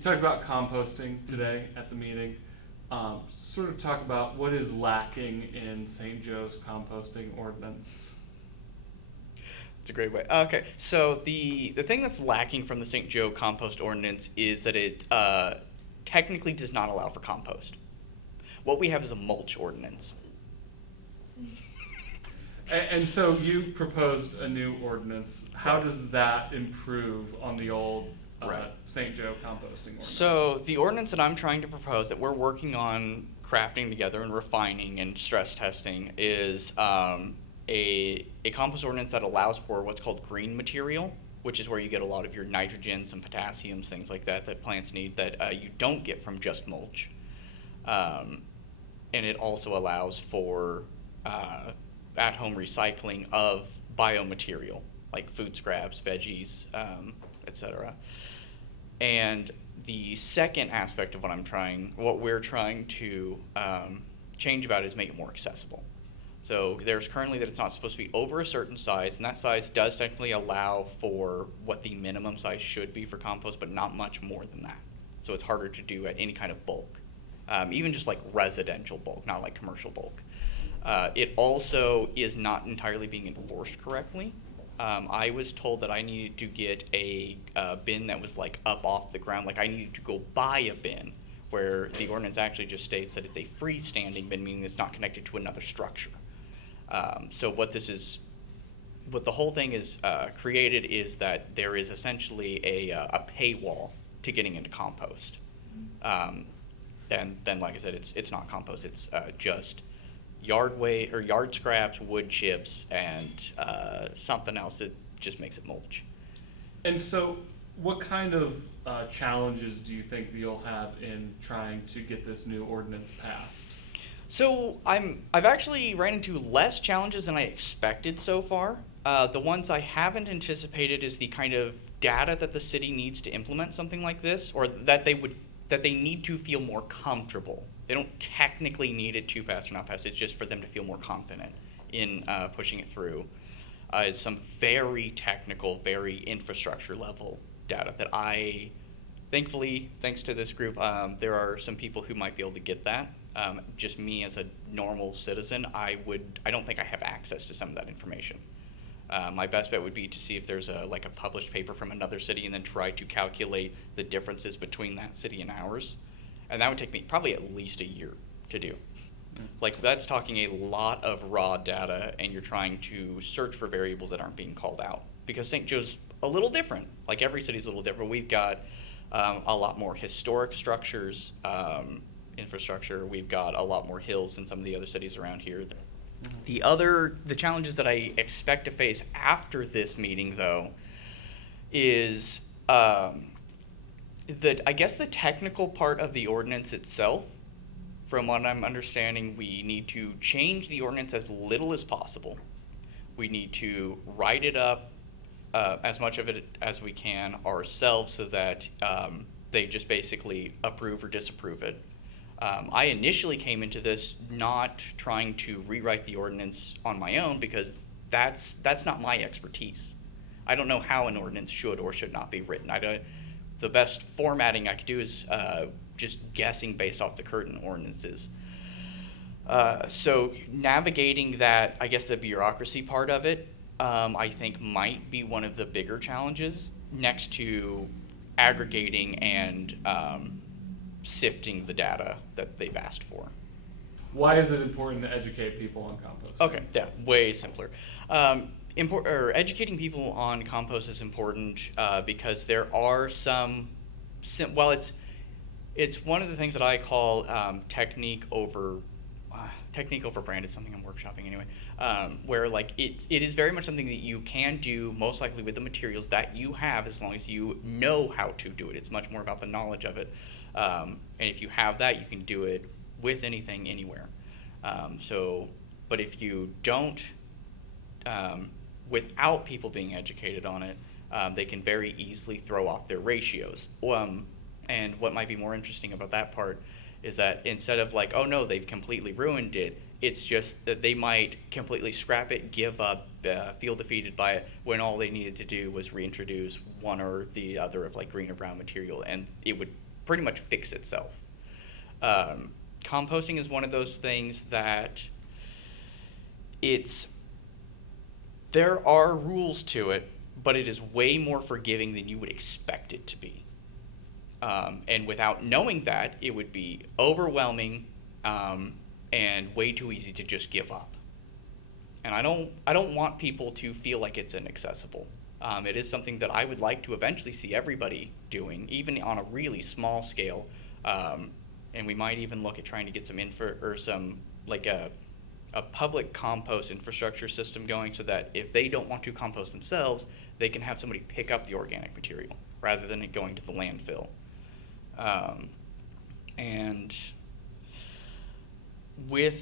talked about composting today at the meeting. Sort of talk about what is lacking in St. Joe's composting ordinance. It's a great way. Okay, so the thing that's lacking from the St. Joe compost ordinance is that it technically does not allow for compost. What we have is a mulch ordinance. And so you proposed a new ordinance. How does that improve on the old Right. St. Joe composting ordinance? So the ordinance that I'm trying to propose, that we're working on crafting together and refining and stress testing, is a compost ordinance that allows for what's called green material, which is where you get a lot of your nitrogens and potassiums, things like that, that plants need that you don't get from just mulch. And it also allows for at-home recycling of biomaterial, like food scraps, veggies, etc. And the second aspect of what we're trying to change about is make it more accessible. So there's currently that it's not supposed to be over a certain size, and that size does technically allow for what the minimum size should be for compost, but not much more than that. So it's harder to do at any kind of bulk, even just like residential bulk, not like commercial bulk. It also is not entirely being enforced correctly. I was told that I needed to get a bin that was like up off the ground, like I needed to go buy a bin, where the ordinance actually just states that it's a freestanding bin, meaning it's not connected to another structure. So what the whole thing is created is that there is essentially a paywall to getting into compost. And then, like I said, it's not compost, it's just yard scraps, wood chips, and something else that just makes it mulch. And so what kind of challenges do you think that you'll have in trying to get this new ordinance passed? So I've actually ran into less challenges than I expected so far. The ones I haven't anticipated is the kind of data that the city needs to implement something like this, or that they need to feel more comfortable. They don't technically need it to pass or not pass. It's just for them to feel more confident in pushing it through. Some very technical, very infrastructure level data that thankfully, thanks to this group, there are some people who might be able to get that. Just me as a normal citizen, I don't think I have access to some of that information. My best bet would be to see if there's a published paper from another city and then try to calculate the differences between that city and ours. And that would take me probably at least a year to do. Like, that's talking a lot of raw data, and you're trying to search for variables that aren't being called out. Because St. Joe's a little different. Like, every city's a little different. We've got a lot more historic structures, infrastructure. We've got a lot more hills than some of the other cities around here. The challenges that I expect to face after this meeting, though, is I guess the technical part of the ordinance itself. From what I'm understanding, we need to change the ordinance as little as possible. We need to write it up as much of it as we can ourselves, so that they just basically approve or disapprove it. I initially came into this not trying to rewrite the ordinance on my own, because that's not my expertise. I don't know how an ordinance should or should not be written. The best formatting I could do is just guessing based off the current ordinances. So navigating that, I guess the bureaucracy part of it, I think might be one of the bigger challenges, next to aggregating and sifting the data that they've asked for. Why is it important to educate people on composting? Okay, yeah, way simpler. Educating people on compost is important because there are it's one of the things that I call technique over brand. It's something I'm workshopping anyway, where it is very much something that you can do most likely with the materials that you have, as long as you know how to do it. It's much more about the knowledge of it. And if you have that, you can do it with anything, anywhere. But if you don't, without people being educated on it, they can very easily throw off their ratios. And what might be more interesting about that part is that instead of oh no, they've completely ruined it, it's just that they might completely scrap it, give up, feel defeated by it, when all they needed to do was reintroduce one or the other of green or brown material, and it would pretty much fix itself. Composting is one of those things that there are rules to it, but it is way more forgiving than you would expect it to be. And without knowing that, it would be overwhelming and way too easy to just give up. And I don't want people to feel like it's inaccessible. It is something that I would like to eventually see everybody doing, even on a really small scale. And we might even look at trying to get a public compost infrastructure system going, so that if they don't want to compost themselves, they can have somebody pick up the organic material rather than it going to the landfill. And with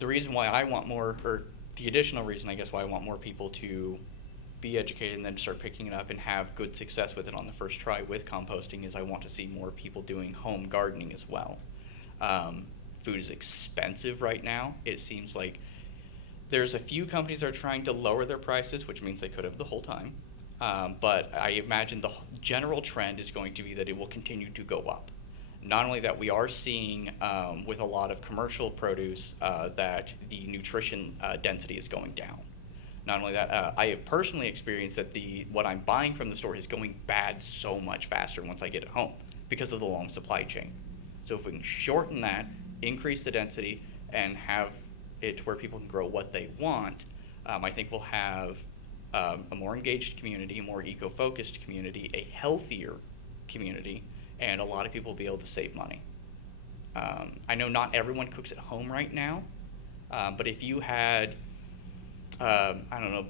the reason why I want more, or the additional reason I guess why I want more people to be educated and then start picking it up and have good success with it on the first try with composting, is I want to see more people doing home gardening as well. Food is expensive right now. It seems like there's a few companies that are trying to lower their prices, which means they could have the whole time. But I imagine the general trend is going to be that it will continue to go up. Not only that, we are seeing with a lot of commercial produce that the nutrition density is going down. Not only that, I have personally experienced that what I'm buying from the store is going bad so much faster once I get it home because of the long supply chain. So if we can shorten that, increase the density, and have it to where people can grow what they want, I think we'll have a more engaged community, a more eco-focused community, a healthier community, and a lot of people will be able to save money. I know not everyone cooks at home right now, but if you had, I don't know,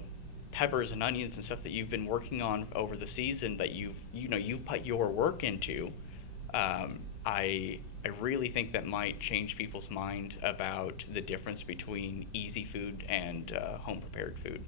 peppers and onions and stuff that you've been working on over the season that you've put your work into, I really think that might change people's mind about the difference between easy food and home prepared food.